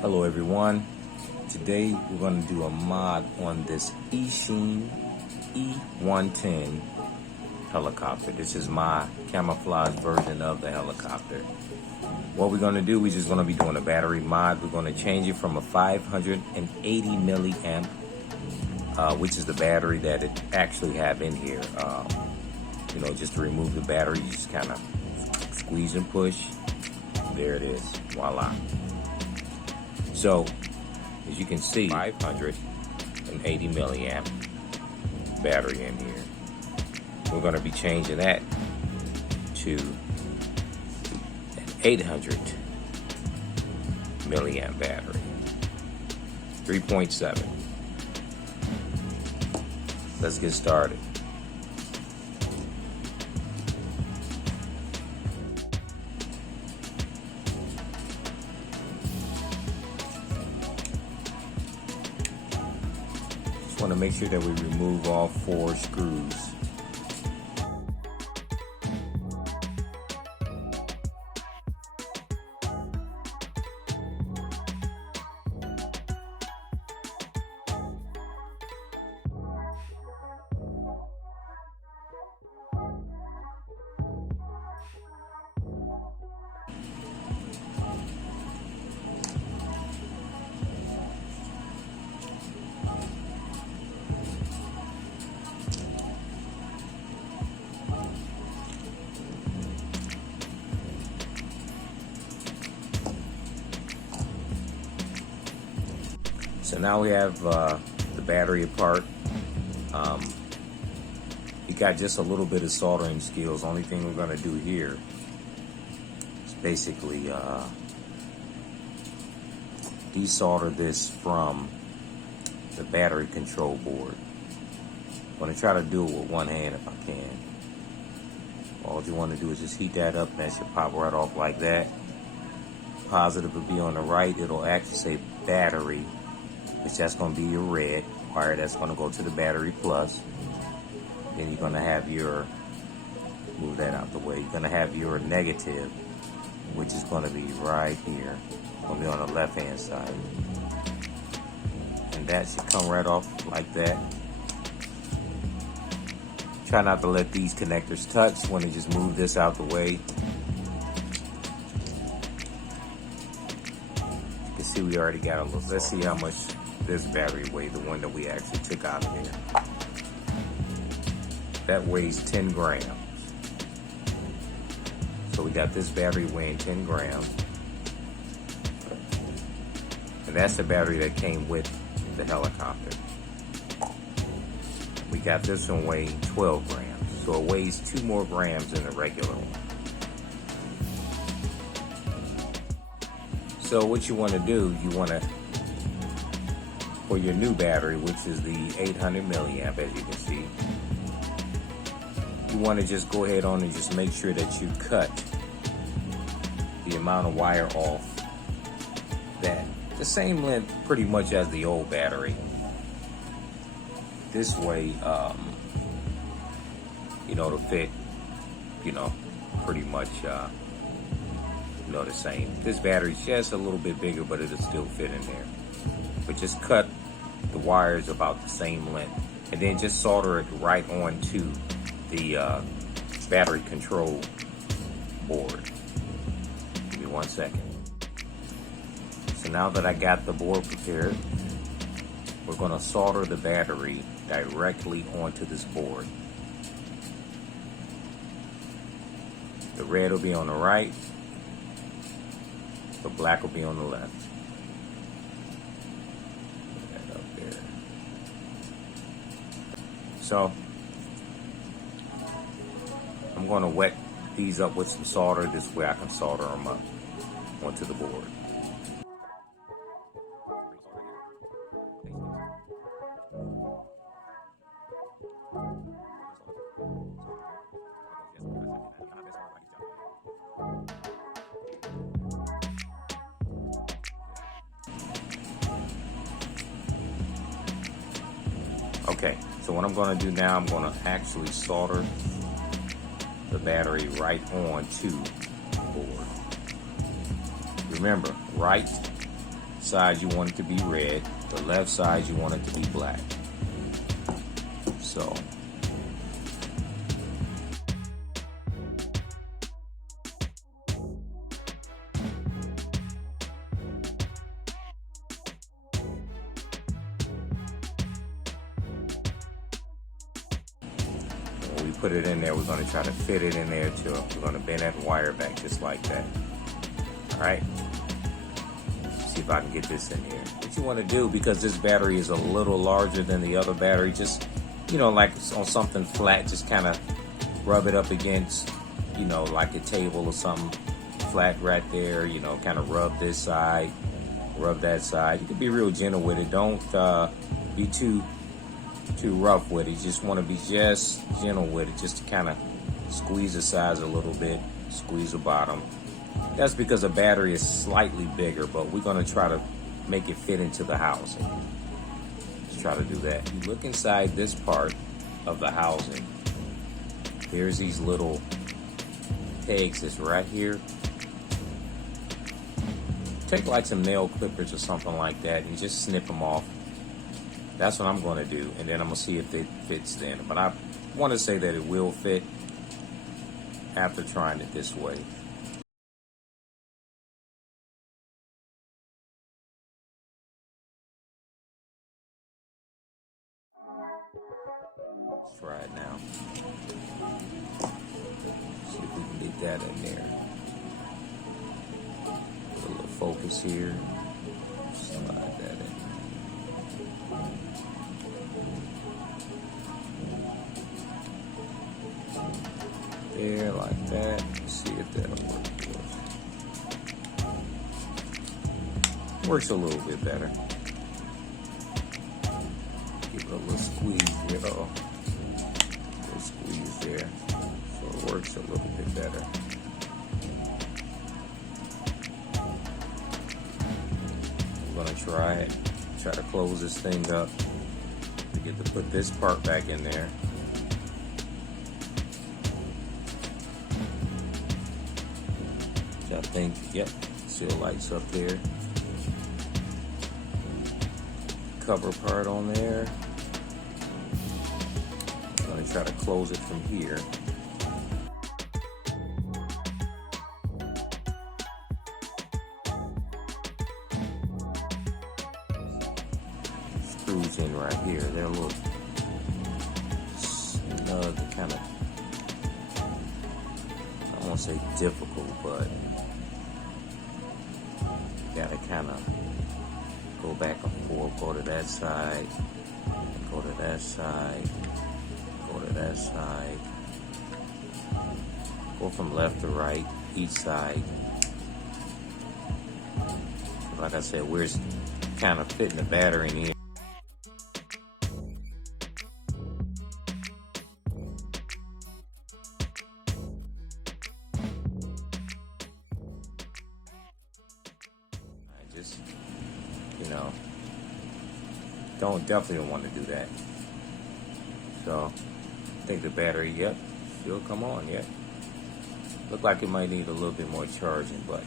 Hello everyone. Today we're going to do a mod on this Eachine E110 helicopter. This is my camouflage version of the helicopter. What we're going to do, we're just going to be doing a battery mod. We're going to change it from a 580 milliamp, which is the battery that it actually have in here. Just to remove the battery, you just kind of squeeze and push. There it is. Voila. So, as you can see, 580 milliamp battery in here. We're going to be changing that to an 800 milliamp battery, 3.7. Let's get started. Want to make sure that we remove all 4 screws. So now we have the battery apart. We got just a little bit of soldering skills. Only thing we're going to do here is basically desolder this from the battery control board. I'm going to try to do it with one hand if I can. All you want to do is just heat that up and that should pop right off like that. Positive will be on the right. It'll actually say battery, which that's going to be your red wire. That's going to go to the battery plus. Then you're going to have your, move that out the way, you're going to have your negative, which is going to be right here. It's going to be on the left hand side. And that should come right off like that. Try not to let these connectors touch. Want to just move this out the way. You can see we already got a little. Let's see how much this battery weighs, the one that we actually took out of there. That weighs 10 grams. So we got this battery weighing 10 grams. And that's the battery that came with the helicopter. We got this one weighing 12 grams. So it weighs 2 more grams than the regular one. So what you want to do, you want to, for your new battery, which is the 800 milliamp, as you can see, you want to just go ahead on and just make sure that you cut the amount of wire off that the same length pretty much as the old battery. This way, to fit, pretty much, the same. This battery's just a little bit bigger, but it'll still fit in there. But just cut the wires about the same length, and then just solder it right onto the battery control board. Give me 1 second. So now that I got the board prepared, we're going to solder the battery directly onto this board. The red will be on the right, the black will be on the left. Put that up there. So I'm going to wet these up with some solder. This way I can solder them up onto the board. Okay, so what I'm going to do now, I'm going to actually solder the battery right on to the board. Remember, right side you want it to be red, the left side you want it to be black. So when we put it in there, we're going to try to fit it in there too. We're going to bend that wire back just like that. All right. See if I can get this in here. What you want to do, because this battery is a little larger than the other battery, just, you know, like on something flat, just kind of rub it up against, you know, like a table or something flat right there, you know, kind of rub this side, rub that side. You can be real gentle with it. Don't be too rough with it. You just want to be just gentle with it, just to kind of squeeze the sides a little bit, squeeze the bottom. That's because the battery is slightly bigger, but we're going to try to make it fit into the housing. Let's try to do that. You look inside this part of the housing. There's these little pegs that's right here. Take like some nail clippers or something like that and just snip them off. That's what I'm going to do, and then I'm going to see if it fits then. But I want to say that it will fit after trying it this way. Let's try it now. See if we can get that in there. Put a little focus here. Slide that in. There, like that. See if that'll work for us. Works a little bit better. Give it a little squeeze there. A little squeeze there. So it works a little bit better. We're gonna try it. Try to close this thing up to get to put this part back in there. I think, yep, still lights up there. Cover part on there. I'm gonna try to close it from here. Screws in right here. They're a little snug, kind of, I don't want to say difficult, but gotta kind of go back and forth, go to that side, go to that side, go to that side, go from left to right, each side. Like I said, we're kind of fitting the battery in here. Just, you know, definitely don't want to do that. So I think the battery, yep, still come on, yep. Look like it might need a little bit more charging, but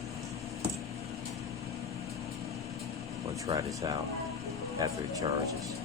we'll try this out after it charges.